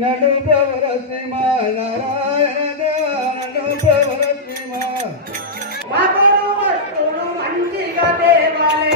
నడు ప్రవర శ్రీమ నారాయణ దేవ నడు ప్రవర శ్రీమ మంచిగా దేవాలే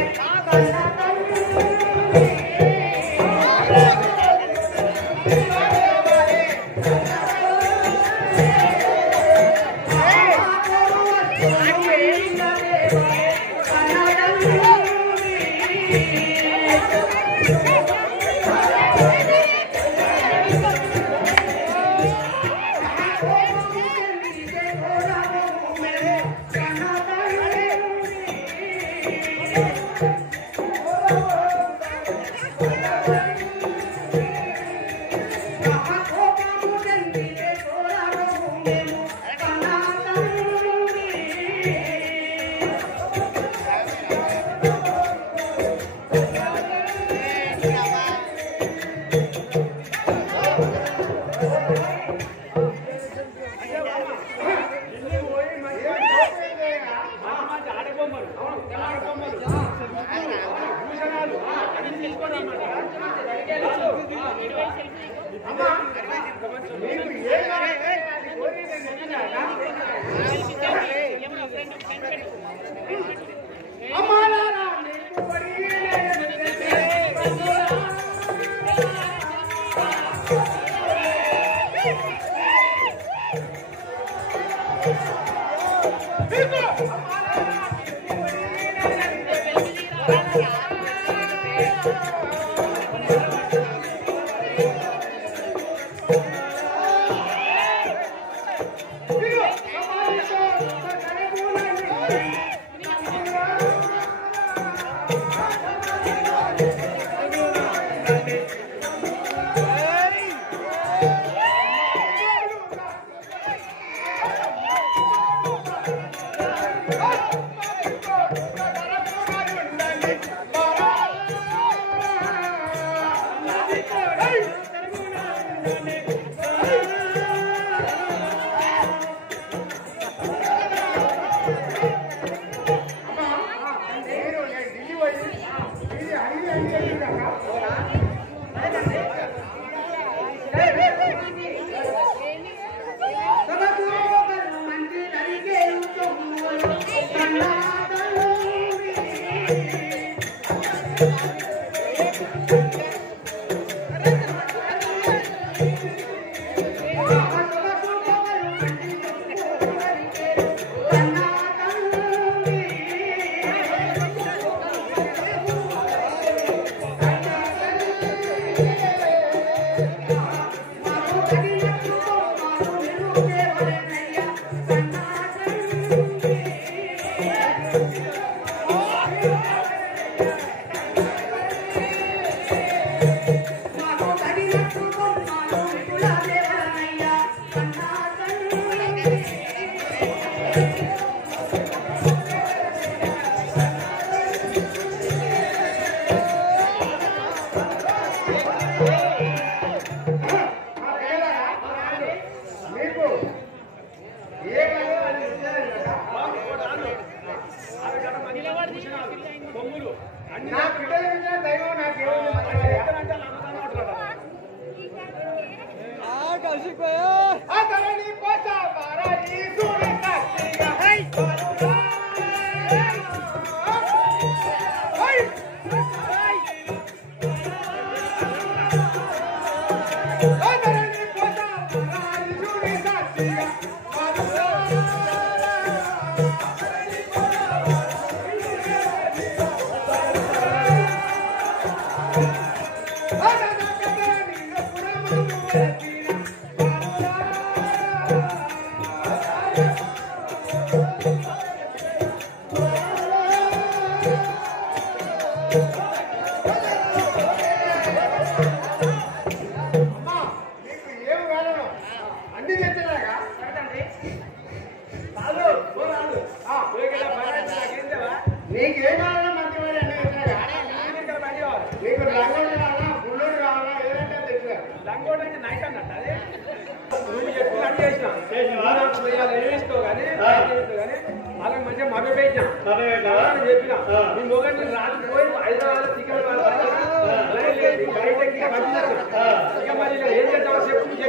మరి ఏం చేద్దాం చెప్పు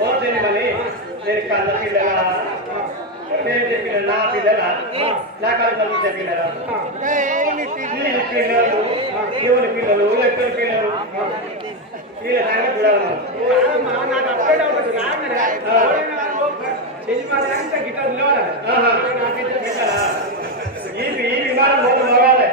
ఓర్చని నేను కళ్ళ పిల్లల నేను చెప్పిన నా పిల్లల నా కళ్ళ పిల్లల పిల్లలు దేవుని పిల్లలు ఎక్కడి పిల్లలు వీళ్ళ సంగతి చూడాలి ఈ విమానం మోగాలి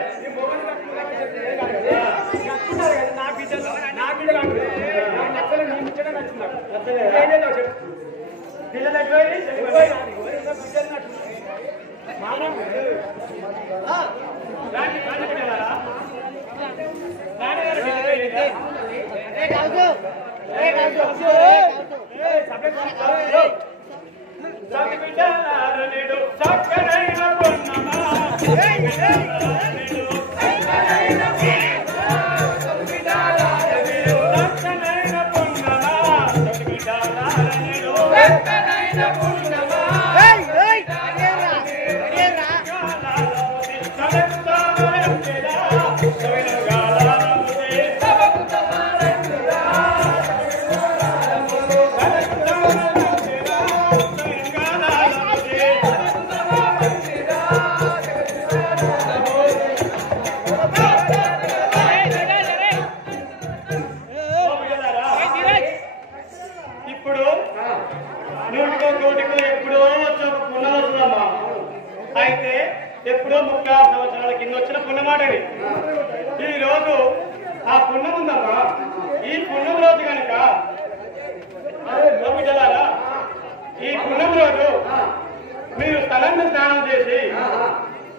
అయితే ఎప్పుడో 36 సంవత్సరాల కింద వచ్చిన పుణ్యమాటది ఈ రోజు ఆ పుణ్యం ఉందమ్మా ఈ పుణ్యం రోజు కనుక బిడ్డలారా ఈ పుణ్యం రోజు మీరు స్థలాన్ని స్నానం చేసి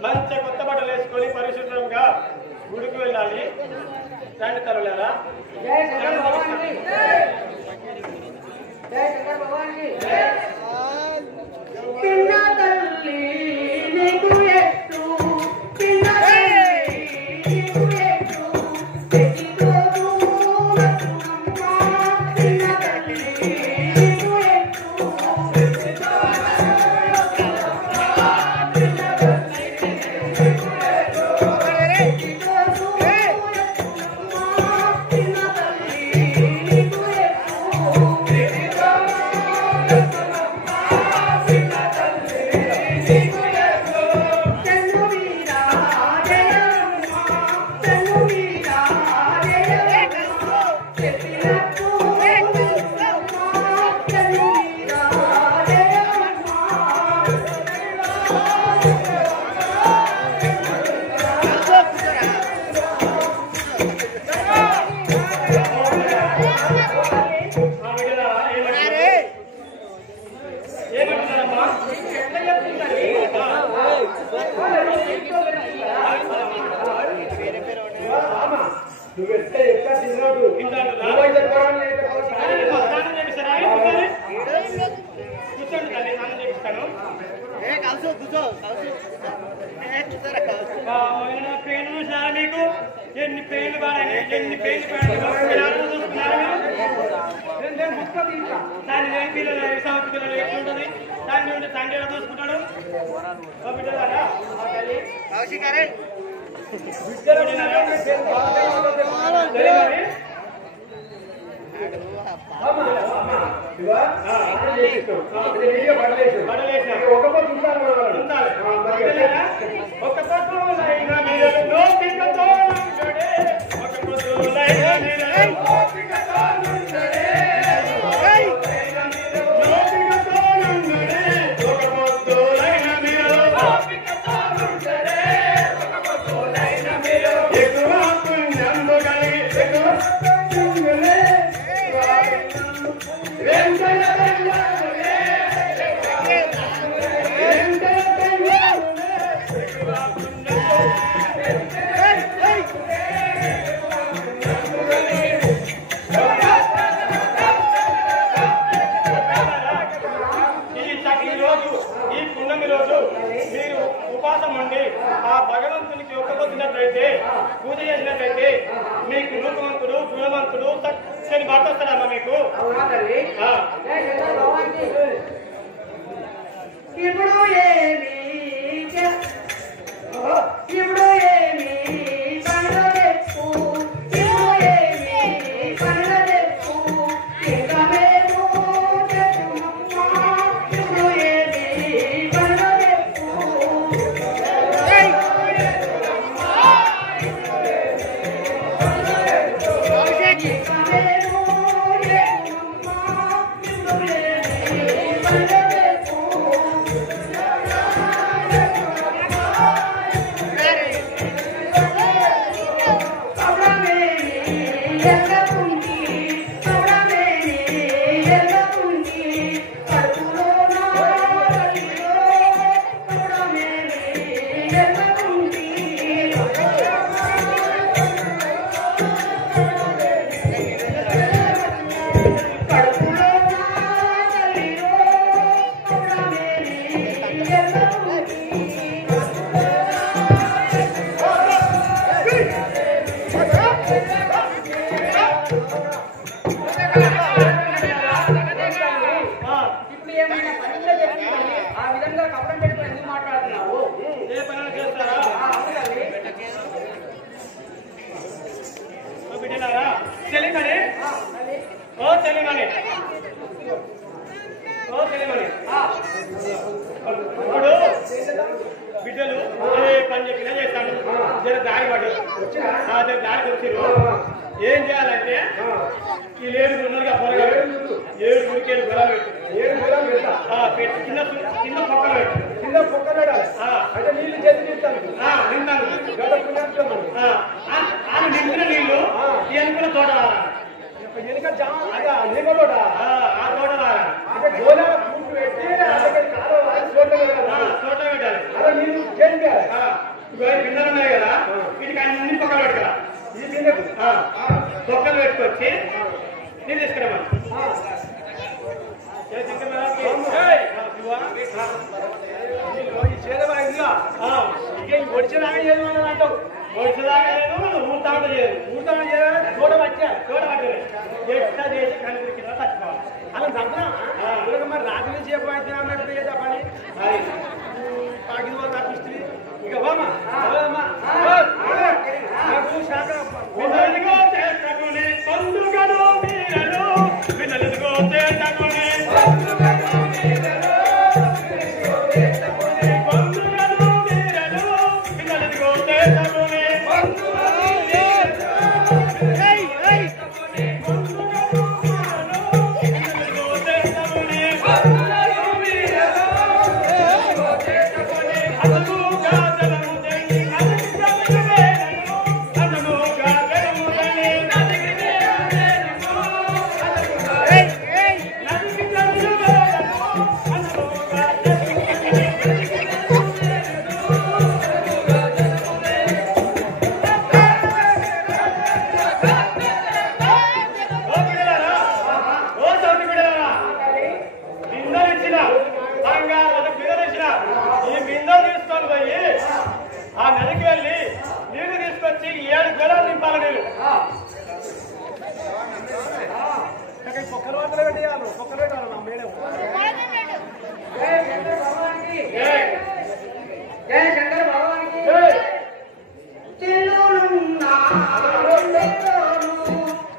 మంచి కొత్త బట్టలు వేసుకొని పరిశుభ్రంగా గుడికి వెళ్ళాలి దాని తరులారా ఎన్ని పేర్లు ఎన్ని పేర్లు దాని ఏ పిల్లలు సంవత్సరం పిల్లలు ఎట్లుంటది దాని నుండి తండ్రి ఎలా చూసుకుంటాడు పూజ చేసినట్లయితే మీకు రూపవంతుడు గుణవంతుడు చక్కని భర్త వస్తాడమ్మా మీకు. ఇప్పుడు ఏమి పండగెప్పు ఇంకా మేము సెలమని ఓ సెలమని ఇప్పుడు బిడ్డలు ఏ పని చెప్పినా చేస్తాడు. జర దారి పడి జర దారికి వచ్చిర్రు. ఏం చేయాలంటే ఈ 7 ఉన్నారుగా పొరగా 7 ఉరికేలు గొడవలు పెట్టి కింద పొక్కలు పెట్టు. కింద పొక్కలు పెట్టాలి. అంటే నీళ్లు చేతి తింటాను ఆమె నింపిన నీళ్లు ఎనుకున్న తోట వెనుక నీళ్ళోట ఆ తోట అంటే గోళ పూర్తి పెట్టి తోట పెట్టాలి. అలా నీళ్ళు చేయండి. కిందలు ఉన్నాయి కదా వీటికి అన్ని పొక్కలు పెట్టుకోరా. ఇది కిందకు పొక్కలు పెట్టుకొచ్చి నీళ్ళు తీసుకురామని ఒడిచేదాకా చేయమని అంటావు. ఒడిచేదాకా లేదు ఊరుతాంట చేయదు. ఊరుతామని చేయాలి. తోట పట్టాలి. తోట పట్టలేదు. ఎట్లా చేసి కనుక కింద చచ్చిపోవాలి. అలా తప్పనా మరి రాత్రి నుంచి చెప్పాలి పని పాకి తప్పిస్తుంది. ఇక బామా నాకు శాఖ వినలుగో చేతకుని పండుగను మీరను వినలుగో చేతకుని పండుగను మీరను వినలుగో చేతకుని ఆ నదికి వెళ్ళి నీళ్లు తీసుకొచ్చి 7 గొడవలు నింపాలి. నీళ్ళు పొక్కలు మాత్రమే పెట్టేయాలి. పొక్కలు పెట్టాలి నా మేడం. జయ శంకర భగవానికి జయ శంకర భగవానికి చెల్లులున్నా చెల్లెలోను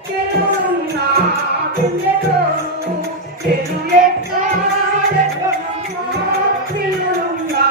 చెల్లులున్నా చెల్లెలోను చెల్లు చెల్లులున్నా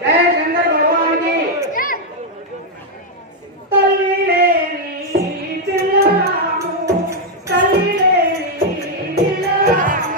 जय शंकर भगवान की तल्ले चिल्लामू तल्ले चिल्लामू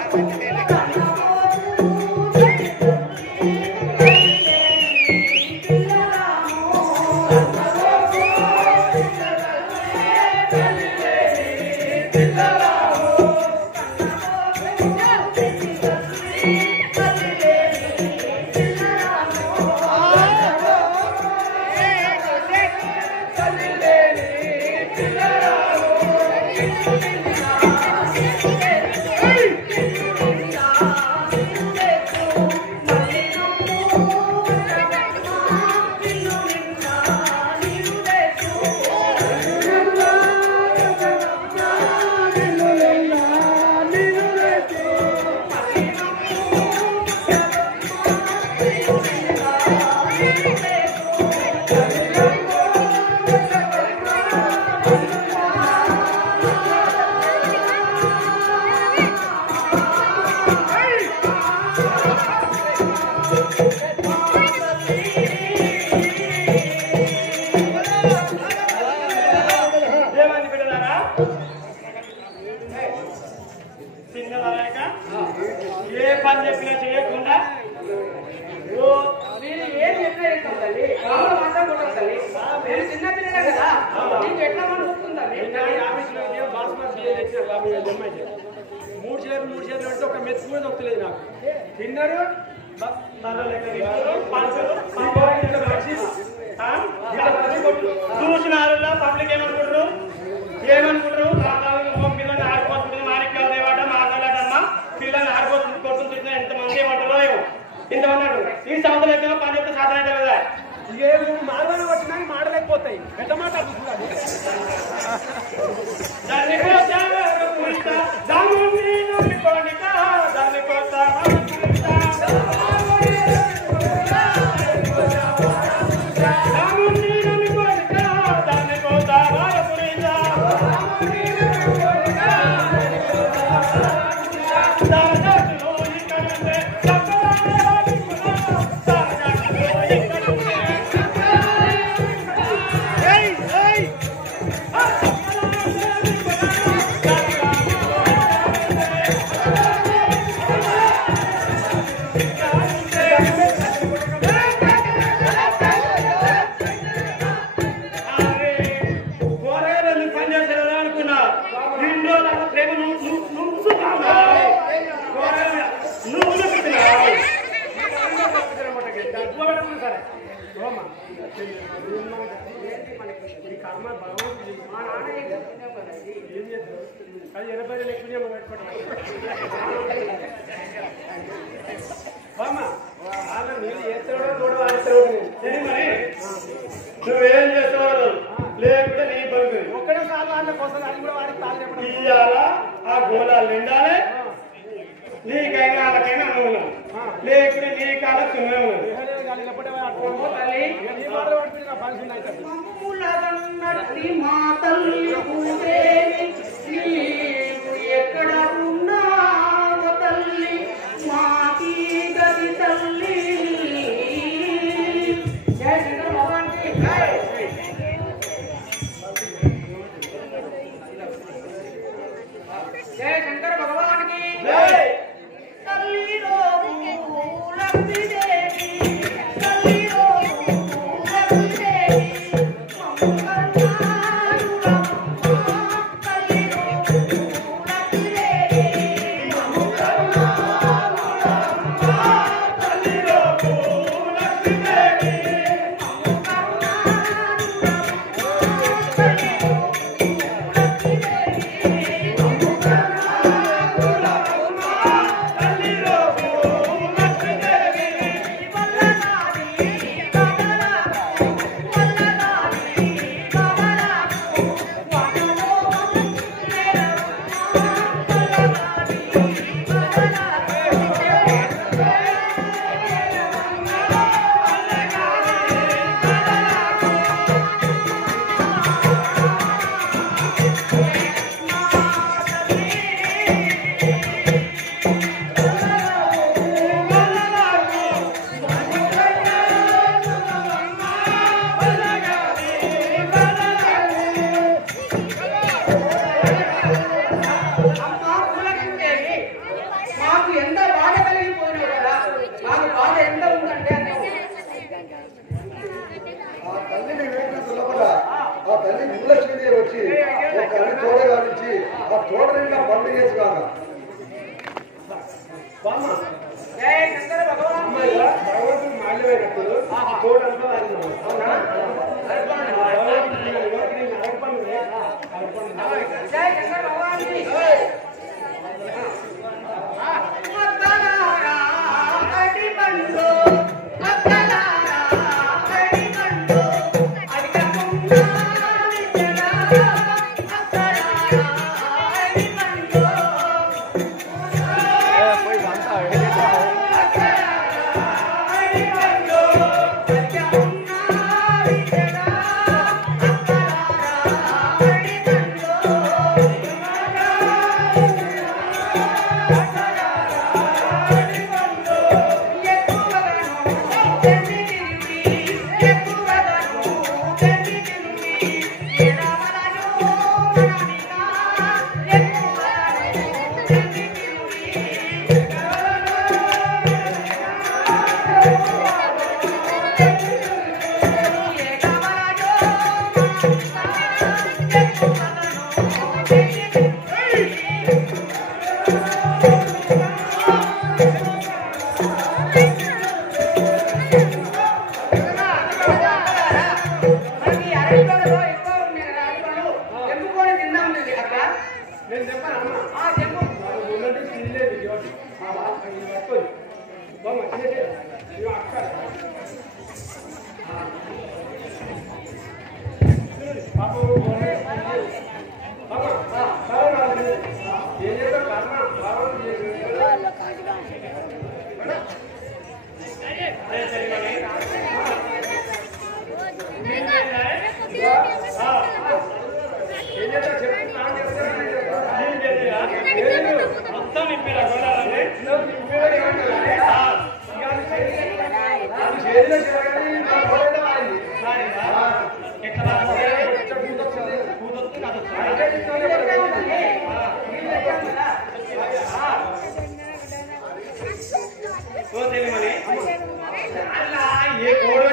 ఏ పని చెప్పినా చేయకుండా మీరు ఏం చెప్పలేదు తల్లి బాబు మాత్రం కొట్టదు తల్లి మీరు చిన్న పిల్లలే కదా నీకు ఎట్లా మన గుర్తుందండి మూడు చేతులు అంటే ఒక మెత్తి కూడా దొక్కలేదు నాకు తిన్నారు చూసిన పబ్లిక్ ఏమనుకుంటారు పిల్లల్ని ఆడిపోతుంది మాణిక్యాల దేవాట మాట్లాడమ్మా పిల్లల్ని ఆడిపోతుంది కొడుతుంది ఎంతమంది ఏమంటారో ఇంతమంది అంటారు ఈ సంవత్సరం అయితే పని చెప్తే సాధన అయితే కదా మాడవాళ్ళు వచ్చినా మాడలేకపోతాయి ఎంత మాట్లాడుతున్నారు దాన్ని నువ్వేం చేస్తావు లేకుంటే నీ పని ఒక్కడే సార్లు వాళ్ళ కోసం అది కూడా వాడికి తాళ్ళు చెప్పడం ఇయ్యాలా ఆ గోళాలు నిండాలి నీకైనా వాళ్ళకైనా అనుకున్నాం లేకుంటే నీ కాడ తుమ్మే ఉన్నది మమ్ములదన్నట్టి మా తల్లి భూదేవి నీవు ఎక్కడ ఉన్నావు తల్లి మాకి గది తల్లి జయ శంకర భగవాన్ కి జయ శంకర భగవాన్ కి తల్లి తల్లి చూడరు ఇంకా బండి చేసి కాదు జై శంకర భగవాన్ భగవంతుడు మాల్యమైనప్పుడు చూడంతా జై శంకర భగవాన్ నేను చెప్పాను మొత్తం నింపిరా కొనాలని ఏ కోడో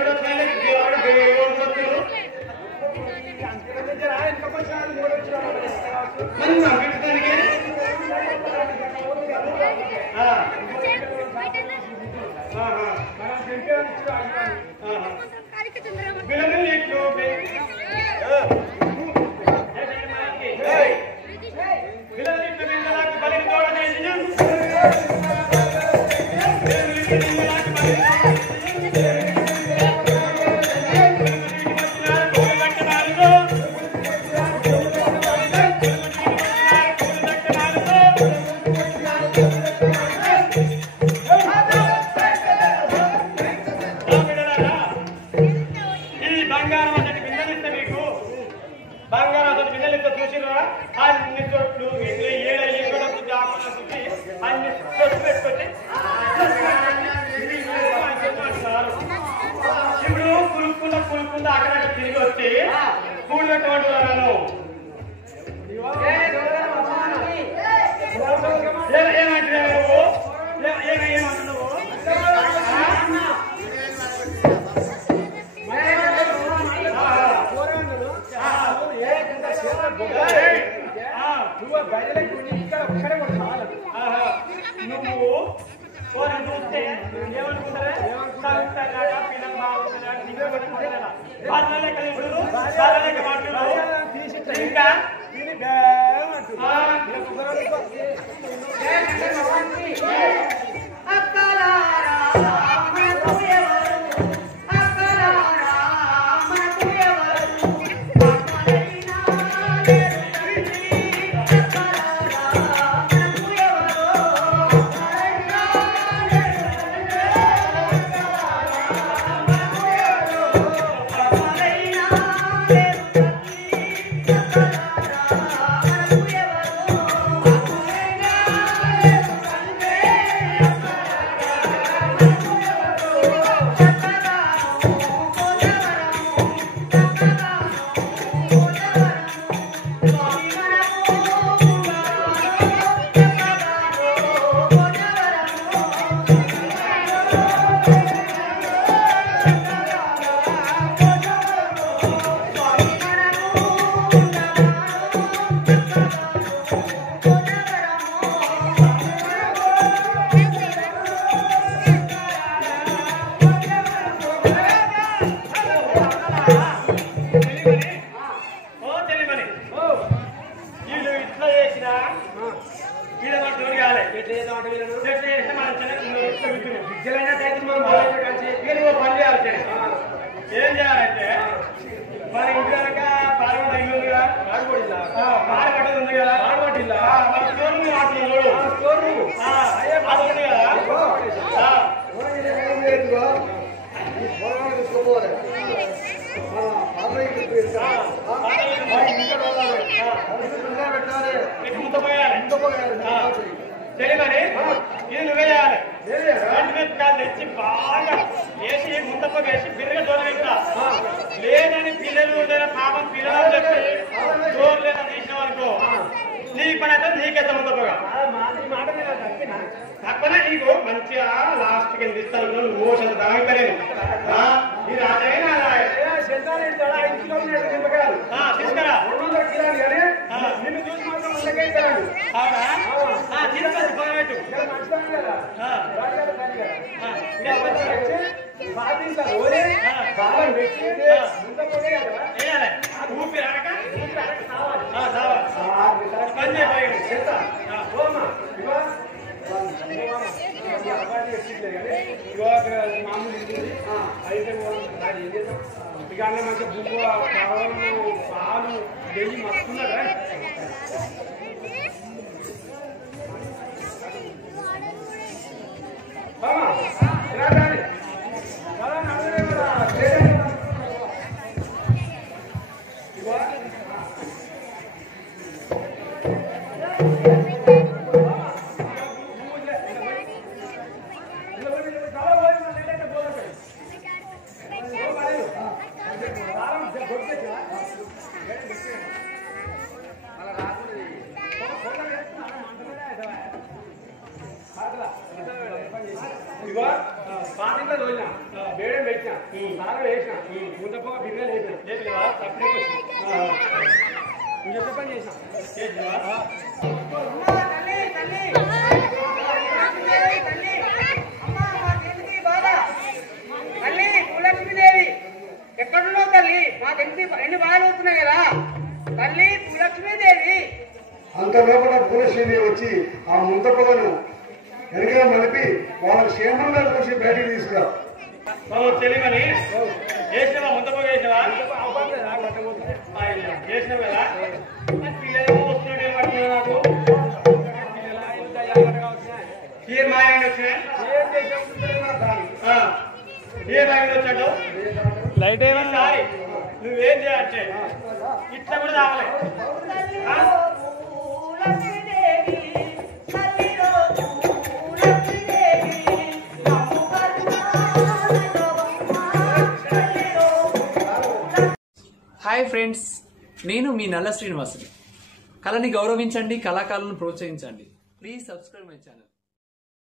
బంగారం అసలు పిల్లలతో చూసినా అన్ని చోట్లు అన్ని చోట్లు పెట్టుకొని ఇప్పుడు కులుక్కుండా అక్కడ తిరిగి వచ్చి కూడినటువంటి వాళ్ళను ఏమంటున్నావు ఏమంటున్నావు నువ్వు వారిని చూస్తే ఏమనుకుంటారా పిల్లలు బాగుంటుందా వాళ్ళే కలిసి వాళ్ళే మాట్లాడు ఇంకా పాడబడ్డది ఉంది కదా పాడబట్టిల్లా? మన స్టోర్ రూమ్ వాడుతుంది చూడు స్టోర్ రూమ్. అది ఉంది కదా తెలియదని ఇది నువ్వే చేయాలి రెండు మిరపకాయలు తెచ్చి బాగా వేసి ముంతప్ప వేసి బిర్రగా దూరం పెట్టా లేదని పిల్లలు పాపం పిల్లలు చెప్పి డోర్ లేదా తీసిన వరకు నీ పని అయితే నీకెంత ముంతప్పగా తప్పనే నీకు మంచిగా లాస్ట్ కి ఎంత ఇస్తాను మోషన్ దాగిపోయాను ఈ రాజైనా తీసుకురా నిన్ను చూసి మాత్రం వందకే ఇస్తాను. తీసుకొచ్చి పొగబెట్టు ఊపి రాక పని చేయబోయాడు మామూలు అయితే ఇక మంచి బువ్వ పాలు నెయ్యి మస్తున్నారా ఇగో పాటింట్లో రోజున వేడే పెట్టిన సారం వేసిన ముందప్ప బిర్యానీ వేసిన సపరేట్ ఇంకొక పని చేసిన తల్లి భూలక్ష్మీదేవి ఎక్కడున్నావు తల్లి? మాకు ఎన్ని బాధలు అవుతున్నాయి కదా తల్లి భూలక్ష్మీదేవి. అంత లోపల భూలక్ష్మి వచ్చి ఆ ముంతపలను వెనక మలిపి వాళ్ళ క్షేమంగా చూసి బయటికి తీసుకురా. తెలియని చేసినవా ముంతపో చేసినవా చేసినావు కదా పిల్లలు వస్తున్నాడు ఏమంటున్నావు నాకు ఏ మాయండి వచ్చినా ఏ మాయండి వచ్చాడు లైట్ ఏమన్నాయి నువ్వేం చేయాలంటే ఇట్లా కూడా తాగలే హాయ్ ఫ్రెండ్స్, నేను మీ నల్ల శ్రీనివాసుని. కళని గౌరవించండి, కళాకారులను ప్రోత్సహించండి. Please subscribe my channel.